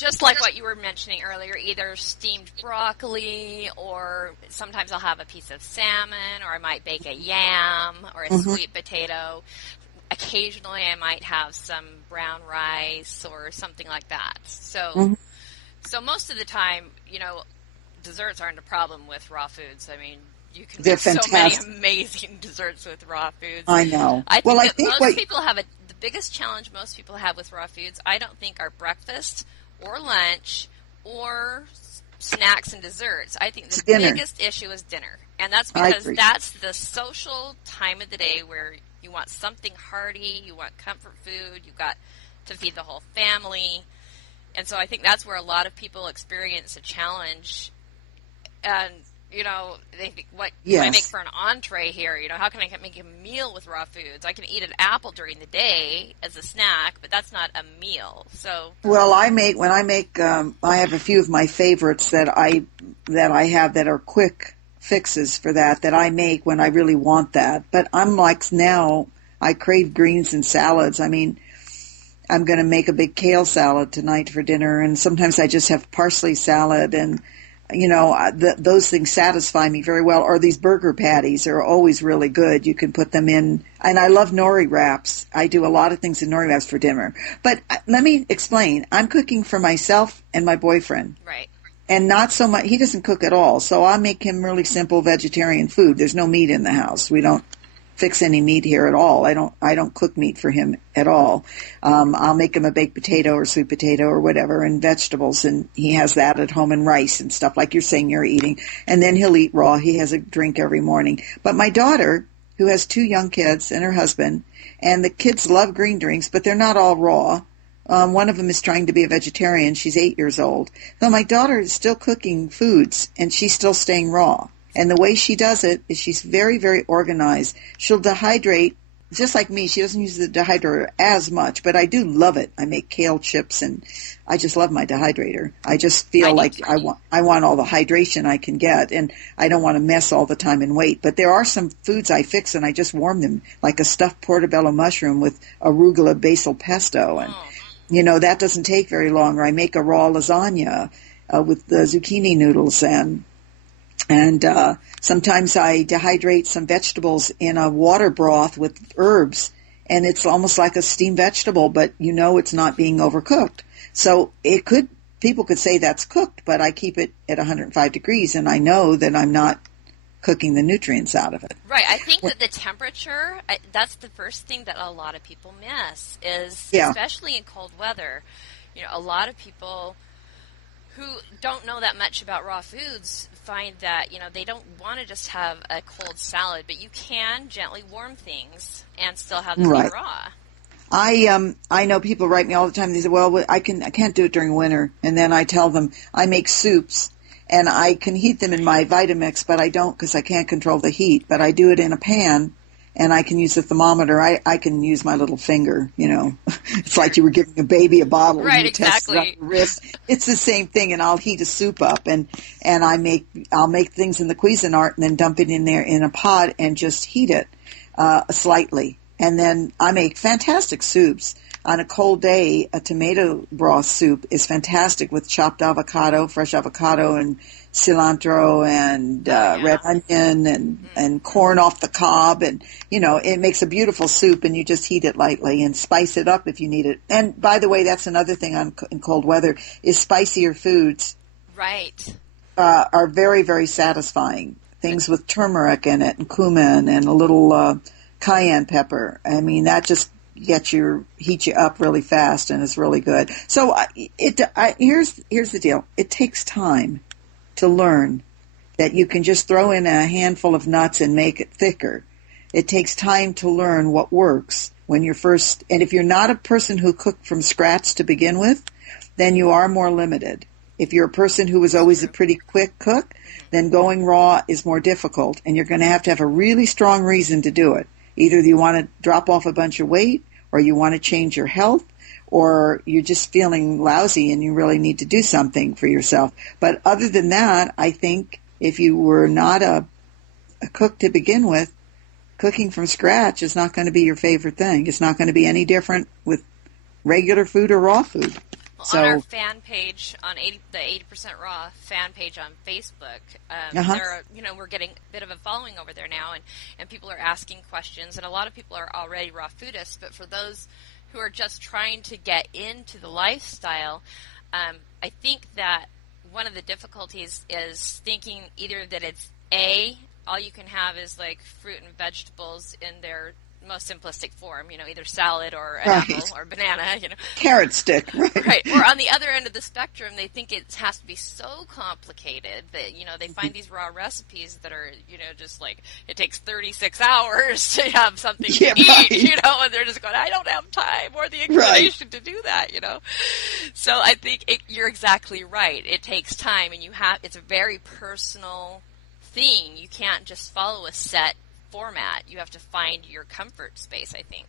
Just like what you were mentioning earlier, either steamed broccoli, or sometimes I'll have a piece of salmon, or I might bake a yam or a Mm-hmm. sweet potato. Occasionally I might have some brown rice or something like that. Mm-hmm. So most of the time, desserts aren't a problem with raw foods. I mean, you can They're make so many fantastic. amazing desserts with raw foods. I know. I Well, think I that think most people have the biggest challenge most people have with raw foods, I don't think, are breakfast or lunch or snacks and desserts. I think the dinner. biggest issue is dinner. And that's I because agree. that's the social time of the day where you want something hearty, you want comfort food, you've got to feed the whole family. And so I think that's where a lot of people experience a challenge. And, they think, what can I make for an entree here? How can I make a meal with raw foods? I can eat an apple during the day as a snack, but that's not a meal. So, well, I have a few of my favorites that I have that are quick fixes for that I make when I really want that. But I'm like, now I crave greens and salads. I mean, I'm going to make a big kale salad tonight for dinner, and sometimes I just have parsley salad, and those things satisfy me very well. Or these burger patties are always really good. You can put them in, and I love nori wraps. I do a lot of things in nori wraps for dinner. But let me explain. I'm cooking for myself and my boyfriend. right. And not so much, he doesn't cook at all. So I make him really simple vegetarian food. There's no meat in the house. We don't fix any meat here at all. I don't cook meat for him at all. I'll make him a baked potato or sweet potato or whatever, and vegetables, and he has that at home, and rice and stuff like you're saying you're eating. And then he'll eat raw. He has a drink every morning. But my daughter, who has 2 young kids and her husband, and the kids love green drinks, but they're not all raw. One of them is trying to be a vegetarian. She's 8 years old. So my daughter is still cooking foods, and she's still staying raw. And the way she does it is she's very, very organized. She'll dehydrate, just like me. She doesn't use the dehydrator as much, but I do love it. I make kale chips, and I just love my dehydrator. I just feel like I want all the hydration I can get, and I don't want to mess all the time and wait. But there are some foods I fix, and I just warm them, like a stuffed portobello mushroom with arugula basil pesto, and that doesn't take very long. Or I make a raw lasagna with the zucchini noodles, and sometimes I dehydrate some vegetables in a water broth with herbs, and it's almost like a steamed vegetable, but it's not being overcooked. So people could say that's cooked, but I keep it at 105 degrees, and I know that I'm not cooking the nutrients out of it. Right. I think that the temperature, that's the first thing that a lot of people miss is, Yeah. especially in cold weather, a lot of people who don't know that much about raw foods find that, they don't want to just have a cold salad, but you can gently warm things and still have them be raw. I know people write me all the time. They say, well, I can't do it during winter. And then I tell them I make soups, and I can heat them in my Vitamix, but I don't because I can't control the heat. But I do it in a pan, and I can use the thermometer. I can use my little finger, It's like you were giving a baby a bottle. Right, and you exactly. test it on the wrist. It's the same thing, and I'll heat a soup up, and I'll make things in the Cuisinart and then dump it in there in a pot and just heat it slightly. And then I make fantastic soups. On a cold day, a tomato broth soup is fantastic with chopped avocado, fresh avocado, and cilantro, and red onion, and corn off the cob, and it makes a beautiful soup. And you just heat it lightly and spice it up if you need it. And by the way, that's another thing in cold weather is spicier foods. Right. Are very, very satisfying. Things with turmeric in it, and cumin, and a little cayenne pepper. I mean, that just heat you up really fast, and it's really good. So here's the deal. It takes time to learn that you can just throw in a handful of nuts and make it thicker. It takes time to learn what works when you're first, and if you're not a person who cooked from scratch to begin with, then you are more limited. If you're a person who was always a pretty quick cook, then going raw is more difficult, and you're going to have a really strong reason to do it. Either you want to drop off a bunch of weight, or you want to change your health, or you're just feeling lousy and you really need to do something for yourself. But other than that, I think if you were not a cook to begin with, cooking from scratch is not going to be your favorite thing. It's not going to be any different with regular food or raw food. Well, on our So, fan page on the 80% Raw fan page on Facebook, uh-huh. we're getting a bit of a following over there now, and people are asking questions, and a lot of people are already raw foodists. But for those who are just trying to get into the lifestyle, I think that one of the difficulties is thinking either that it's all you can have is like fruit and vegetables in their most simplistic form, either salad or an Right. apple or banana, Carrot stick, right? Right. Or on the other end of the spectrum, they think it has to be so complicated that, they find these raw recipes that are, just like it takes 36 hours to have something to eat, right. and they're just going, I don't have time or the inclination to do that. So I think you're exactly right. It takes time, and it's a very personal thing. You can't just follow a set format. You have to find your comfort space, I think.